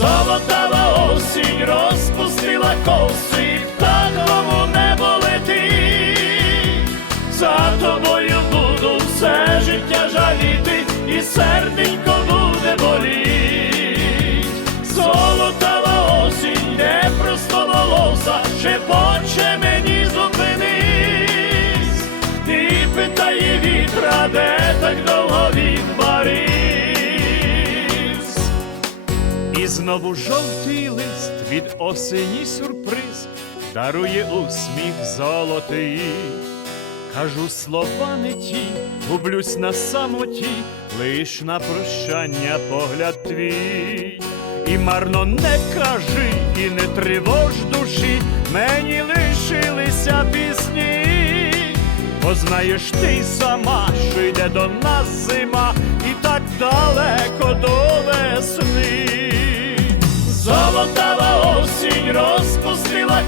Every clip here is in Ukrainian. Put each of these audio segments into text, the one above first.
Золотава осінь розпустила коси, І птахому небо летить, за тобою буду все життя жаліти, і серденько буде боліть. Золотава осінь, не просто волоса, ще Знову жовтий лист від осені сюрприз дарує усміх золотий. Кажу слова не ті, гублюсь на самоті, лиш на прощання погляд твій, і марно не кажи, і не тривож душі, мені лишилися пісні, бо знаєш ти сама, що йде до нас зима і так далеко.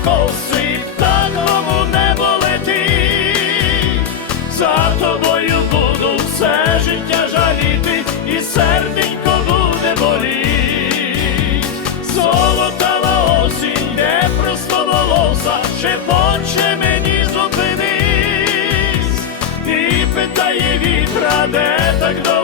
коси птахому не летить, за тобою буду все життя жаліти, і серденько буде боліть. Золотава осінь, не просто волоса, шепоче мені зупинись, і питає вітра, де так довго.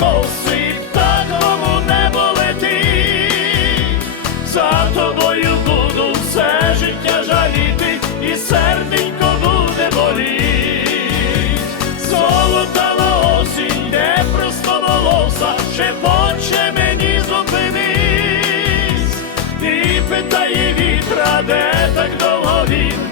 Коси птахову не лети, за тобою буду все життя жаліти, і серденько буде боліть. Золота осінь, не просто волоса, шепоче мені зупинись, і питає вітра, де так довго він.